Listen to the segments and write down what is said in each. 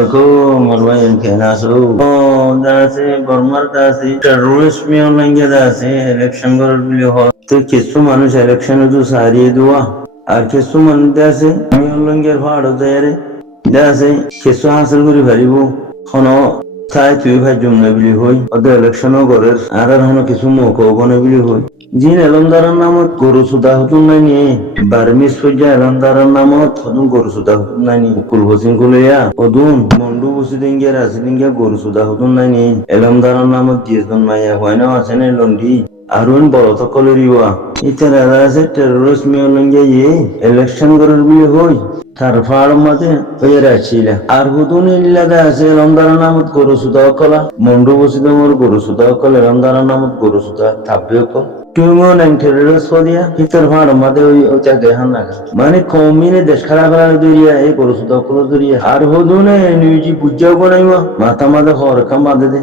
Assalamualaikum warahmatullahi wabarakatuh. দাসে বর্মার দাসে terrorist মিয়ন দাসে ইলেকশন করার বিলি হয় তো কিছু মানুষ ইলেকশনে তো সারিয়ে দেওয়া আর কিছু মানুষ দাসে মিয়ন লঙ্গের ভাড়া দেয়ারে দাসে কিছু হাসিল করে পারিব কোনো তাই তুই ভাই জমনে বিলি হই ওদের ইলেকশনও করে আর হনো কিছু মৌকা বনে বিলি হই জিন এলমদারের নামত গরু সুদা হতুন নাই নিয়ে বার্মিস ফজ্জা এলমদারের নামত হতুন গরু সুদা হতুন নাই নি কুল বসিন কুলিয়া অদুন মন্ডু বসি দিঙ্গিয়া রাসি দিঙ্গিয়া গরু সুদা হতুন নাই নি এলমদারের নামত দিয়েজন মাইয়া হয় না আছে না লন্ডি আরুন বড় তো কলরিওয়া ইতার আছে টেররিস্ট মিয়লঙ্গিয়া ইয়ে ইলেকশন করার বিলি হই তার ফাড় মাঝে হয়ে রাখছিল আর হুদুন ইল্লাদা আছে এলমদারের নামত গরু সুদা কলা মন্ডু বসি দমর গরু সুদা কল এলমদারের নামত গরু সুদা থাকবে call Tumo nang terus dia hitar ভাড় মাদে ওই চা দেখান না মানে কমিনে দেশ খারাপ করার দরিয়া এই করো সুদা করো দরিয়া আর হদুনে নিউজি বুঝাও বানাইবা মাথা মাথা খর কাম বাঁধে দে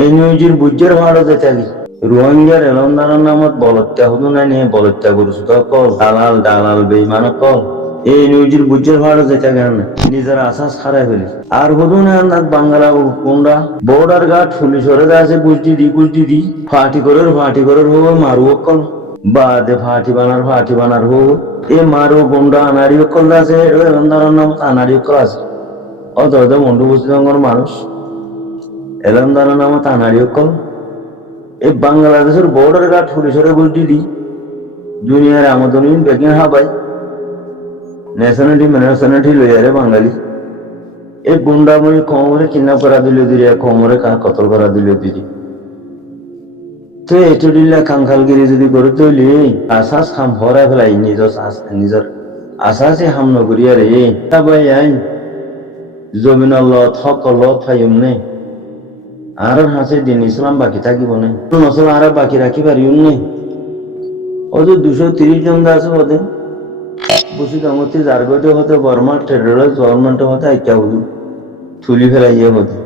এই নিউজির বুঝার ভাড় দে থাকি রোহিঙ্গার এলন্দার নামত বলত্যা হদুনে নিয়ে বলত্যা করো সুদা কল দালাল দালাল বেইমান কল এই নিউজির বুঝার ভাড় দে থাকি নিজের আসাস খারাপ ফেলি আর হদুনে আন্দাজ বাংলা কোনরা বর্ডার গার্ড পুলিশরে আছে বুঝদি দি ফাটি করে হো মারু অকল বাদে ফাটি বানার হো এ মারু গুন্ডা আনারি অকল আছে এলন্দারের নাম আনারি অকল আছে অত মন্ডু পশ্চিমবঙ্গের মানুষ এলন্দারের নাম আনারি অকল এই বাংলাদেশের বর্ডার গার্ড পুলিশরে বুঝদি দি দুনিয়ার আমদনি বেগিন হাবাই ন্যাশনালিটি লইয়ারে বাঙালি এই গুন্ডামণি কমরে কিডন্যাপ করা দিল দিদি কমরে কতল করা দিল দিদি তো এটো দিলা কাঙ্কালগিরি যদি গড়ে তৈলি আসাস খাম হরাই ফেলাই নিজের আসাসে হাম নগরী আরে ভাই আই জমিন লত সকল ফাইম নে আর হাসে দিন ইসলাম বাকি থাকিব নে নসল আর বাকি রাখি পারিম নে ওদের 230 জন আছে ওদে বসি দমতি জারগতে হতে বর্মা টেররিস্ট গভর্নমেন্ট হতে আইকা হুদু থুলি ফেলাইয়ে হতে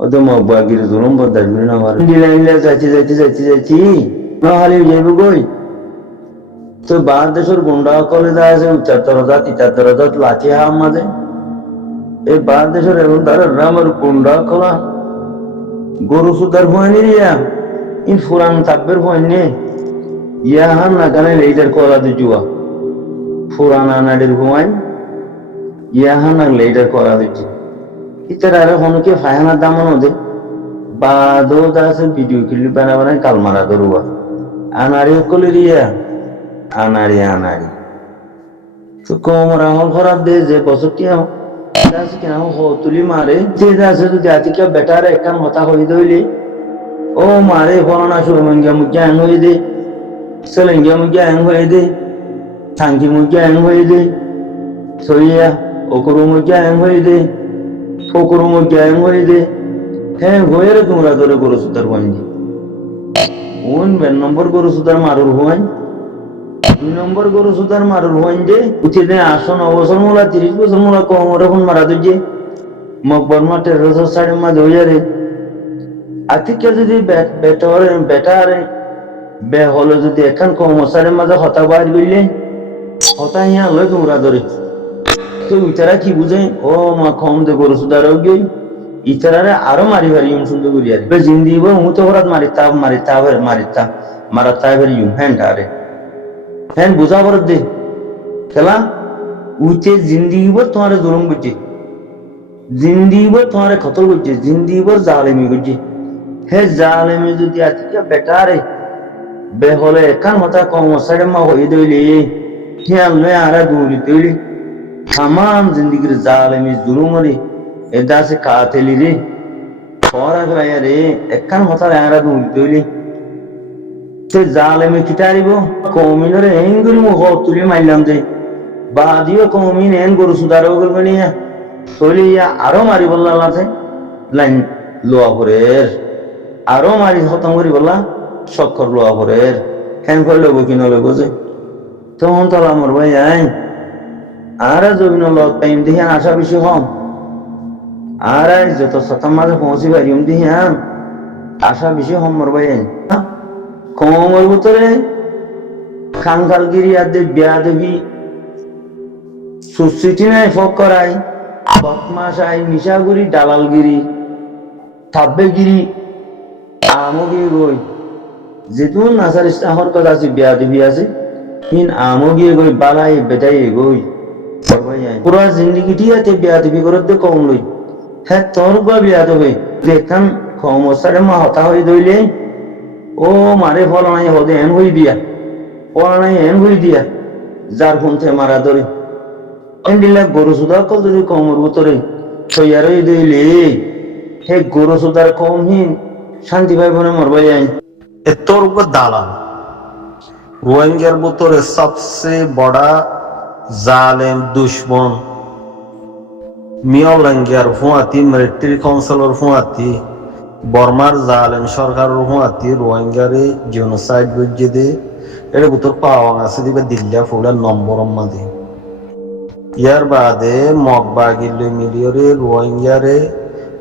ওদের মগবাগির জুলুম বদারবি না আমার দিলাইলা যাচ্ছি না হালি যাইব গই তো বাদ দেশের গুন্ডা কলে যা আছে 75,000 লাঠি হাম মাঝে এই বাদ দেশের এমন তারা আমার গুন্ডা কলা গরু সুদার ভয়নি রিয়া ইন ফুরান তাব্বের ভয়নি ইয়া হান না কানে লেইটার কলা দি জুয়া ফুরানা নাডের ভয় ইয়া হান না লেইটার কলা দিচ্ছি ইতার আরে হনুকে ফায়নার দামন ওদে বাদো দাসে ভিডিও ক্লিপ বানাই কালমারা দরুয়া আনারি কলিরিয়া আনারি তো কমরা হল খরাব দে যে বছরটি দাসে কেন তুলি মারে যে দাসে যদি আজকে বেটারে একখান হতা হয়ে দইলি ও মারে ফলনা সুরমঙ্গা মুখে হ্যাং হয়ে দে সেলেঙ্গা মুখে হ্যাং হয়ে দে থাঙ্কি মুখে হ্যাং হয়ে দে সরিয়া ওকরু মুখে হ্যাং হয়ে দে ফকরু মুখে হ্যাং হয়ে দে হ্যাঁ হয়ে তোমরা ধরে গরু সুতার বন্ধি কোন নম্বর গরু সুতার মারুর হওয়াই 2 নম্বর গরু সুতার মারুর হওয়াই যে উঠে দেয় 9 বছর মোলা 30 বছর মোলা কম ওরকম মারা দিচ্ছে মকবর মা 1300 সাড়ে মা 2000 আতিকে যদি বেটারে বে হলো যদি এখন কম সাড়ে মাঝে হতা বাইর করলে হতা ইয়া লয় তোমরা ধরে তো ইতারা কি বুঝে ও মা কম দে গরু সুদার গই ইতারারে আরো মারি সুন্দর করিয়া রে জিন্দিব তো হরাত মারা তাইবার হ্যান্ডারে হ্যান বুঝা বর দে খেলা উঠে জিন্দিব তোমার জুলুম করছে জিন্দিব তোমার কতল করছে জিন্দিব জালেমি করছে হে জালেমি যদি আজকে বেটারে বে হলে একান হতা কম সাড়ে মা হয়ে দইলে হিয়াল নয় আরা দৌড়ি তৈরি তাম জিন্দিগির জালেমি জুলুমরি এদা সে কাতেলি রে পরা ফেলাইয়া রে একখান হতা আরা দৌড়ি তৈরি সে জালেমি কিটারিব কমিনরে এঙ্গুলি মুখ তুলি মারলাম যে বাদিও কমিন এন গরু সুদার করবে নিয়া চলিয়া আরো মারি বললা আছে লাইন লোয়া ভরের আরো মারি খতম করি বললা শক্কর লোয়া ভরের হ্যান করে লব কি নলব যে তখন তো আমার ভাই আই আর জমিন লত টাইম দেখি আশা বেশি কম আর যত শতাম মাঝে পৌঁছি পারিম দেখি আশা বেশি কম মর ভাই কমর ভিতরে কাঙ্গালগিরি আদে বিয়া দেবী সুস্থিতি নাই ফক করাই বদমাশাই নিশাগুড়ি দালালগিরি থাব্বেগিরি আমগিয়ে গই যেতুন নাসার ইস্তাহর কথা আছে বিয়া দিবি আছে ইন আমগিয়ে গই বালাই বেটাই গই পুরা জিন্দিগিটি আছে বিয়া দিবি করে দে কম লই হ্যাঁ তোর বা বিয়া দেবে দেখান সমস্যারে মা হতা হয়ে দইলে ও মারে ফল নাই হদে এন হই দিয়া ফল নাই এন হই দিয়া যার ফোনতে মারা ধরে এন দিলা গরু সুদা কল যদি কমর ভিতরে সইয়ারই দইলে হে গরু সুদার কমহীন শান্তি পাইব না মরবাই আইন তোর উপর দালাল রোহিঙ্গার ভিতরে সবচেয়ে বড় জালেম দুশ্মন মিয়াওলাঙ্গিয়ার ফুয়াতি মিলিটারি কাউন্সিলর ফুয়াতি বর্মার জালেম সরকারের ফুয়াতি রোহিঙ্গারে জেনোসাইড বুঝিয়ে দে এর ভিতর পাওয়া আছে দিবে দিল্লা ফুলার নম্বর মাঝে ইয়ার বাদে মগবা গিল্লে মিলিয়রে রোহিঙ্গারে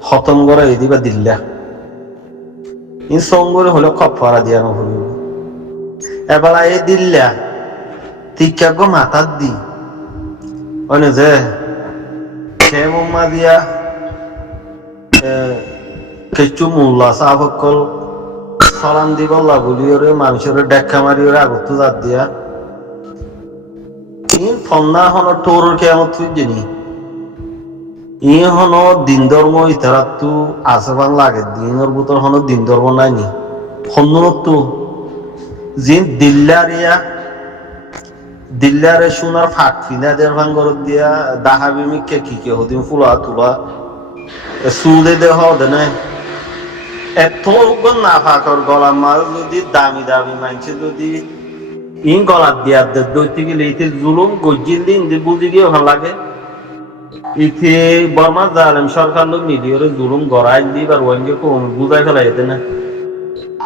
খতম করে দিবা দিল্লা ইন সঙ্গরে হলো কফারা দিয়া নহল এবার এ দিল্লা তিকাগ মাথার দি অনে যে খেমা দিয়া কিছু মোল্লা সাহাবকল সালাম দিবল্লা বলিওরে মানুষের ডেক্কা মারিওরে আগত জাত দিয়া ইন ফন্না হন টোর কেমন তুই জানি ই হন দিন ধর্ম ইতারাতু আছেবান লাগে দিনের ভিতর হন দিন ধর্ম নাইনি হন্নতো জিন দিল্লারে সোনার ফাট ফিনা দের ভাঙ্গর দিয়া দাহাবি মিকে কি কে হদিন ফুলা তুলা সুদে দেহ দেনে এত না ফাঁকর গলা মাল যদি দামি দামি মানছে যদি ইন গলা দিয়া দৈতে গেলে ইতে জুলুম গজ্জিল দিন বুঝি গিয়ে ভালো লাগে ইতে বর্মা জালেম সরকার লোক মিলিয়রে জুলুম গড়াই দি বা রোহিঙ্গা কম বুঝাই ফেলাই যেতে না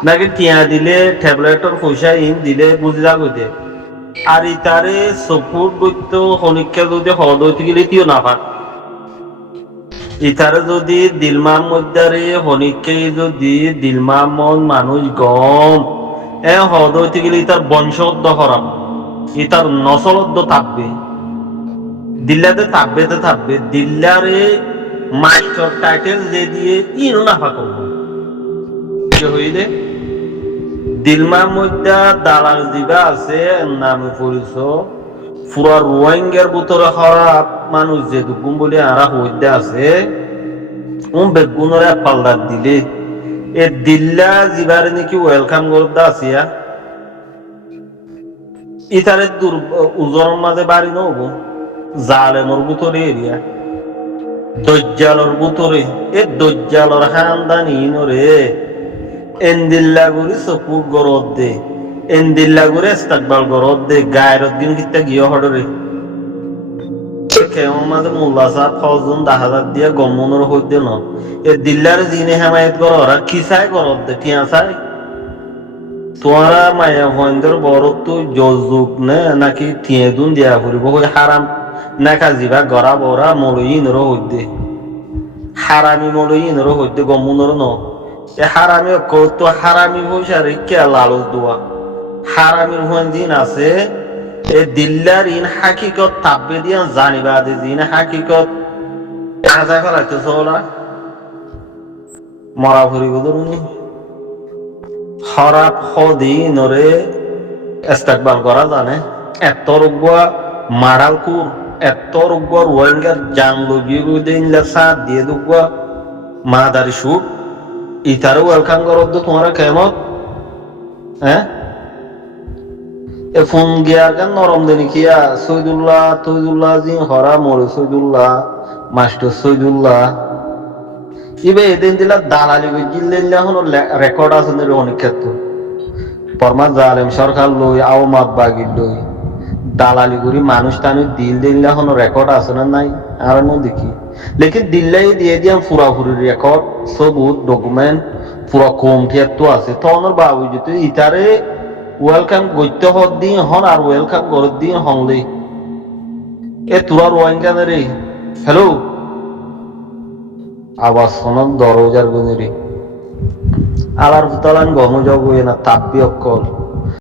নাকি টিয়া দিলে ট্যাবলেটর পয়সা ইন দিলে বুঝি যা কইতে আর ইতারে সপুর দৈত্য হনিকা যদি হদ হইতে গেলে তিও না পার ইতারে যদি দিলমার মধ্যে হনিকে যদি দিলমার মন মানুষ গম এ হদ হইতে গেলে ইতার বংশদ্দ হরাম ইতার নসলদ্দ থাকবে দিল্লাতে থাকবে দিল্লারে মাস্টার টাইটেল যে দিয়ে ইনো নাফা করবো হইলে দিলমার মধ্যে দালাল দিবা আছে নামে পরিচ পুরা রোহিঙ্গার ভিতরে খারাপ মানুষ যে দুগুম বলে আরা হইতে আছে বেগুনরে পাল্লার দিলে এ দিল্লা জিবারে নাকি ওয়েলকাম করতে আসিয়া ইতারে ওজনের মাঝে বাড়ি নব জালেমর ভিতরে এরিয়া দজ্জালর ভিতরে এ দজ্জালর খানদানি নরে এন্দিল্লা গুরি সপুর গরদ দে এন্দিল্লা গুরি ইস্তাকবাল গরদ দে গায়ের দিন কিতা গিয়ে হড়রে কেমন মাঝে মোল্লা সাহেব ফজন 10,000 দিয়ে গমনের হইতে ন এ দিল্লার জিনে হেমায়ত কর ওরা কি চাই গরদ দে টিয়া চাই তোরা মায়া ভয়ন্দর বড় তো যুগ নে নাকি টিয়ে দুন দিয়া ফুরিব হই হারাম না কাজিবা গড়া বড়া মলইনর হইতে হারামি মলইনর হইতে গমনের ন এ হারামি কত হারামি পয়সা রেখে লালচ দোয়া হারামির হুয়ান জিন আছে এ দিল্লার ইন হাকিকত তাব্বে দিয়া জানিবা দে জিন হাকিকত কাজা ফেলাইতে চলা মরা ফুরিব ধরুনি খারাপ হদিনরে ইস্তেকবাল করা জানে এত রোগা মারাল কুর এত রোগা রোহিঙ্গার জান লগিয়ে দিনলে সাথ দিয়ে দুগা মাদারি সুট ইতারও ওয়েলকাম করব তোমরা কেমন হ্যাঁ এ ফোন গিয়া গান নরম দেনি কিয়া সৈদুল্লাহ জি হরা মরে সৈদুল্লাহ মাস্টার সৈদুল্লাহ ইবে এদিন দিলা দালালি জিল্লা হলো রেকর্ড আছে অনেক ক্ষেত্র পরমা জালেম সরকার লই আও মাত বাগি লই দালালি করি মানুষ টানি দিল্লা হলো রেকর্ড আছে না নাই আর দেখি লেকিন দিল্লাই দিয়ে দিয়াম ফুরাফুরি রেকর্ড সবুত ডকুমেন্ট পুরা কম তো আছে তখন বাবু যদি ইতারে ওয়েলকাম করতে হত দিন হন আর ওয়েলকাম করত দিন হংলে এ তোরা রোহিঙ্গা রে হ্যালো আওয়াজ শোনক দরজার গুণে রে আলার ফুতালান গম যাব না তাপ্পি অক্কল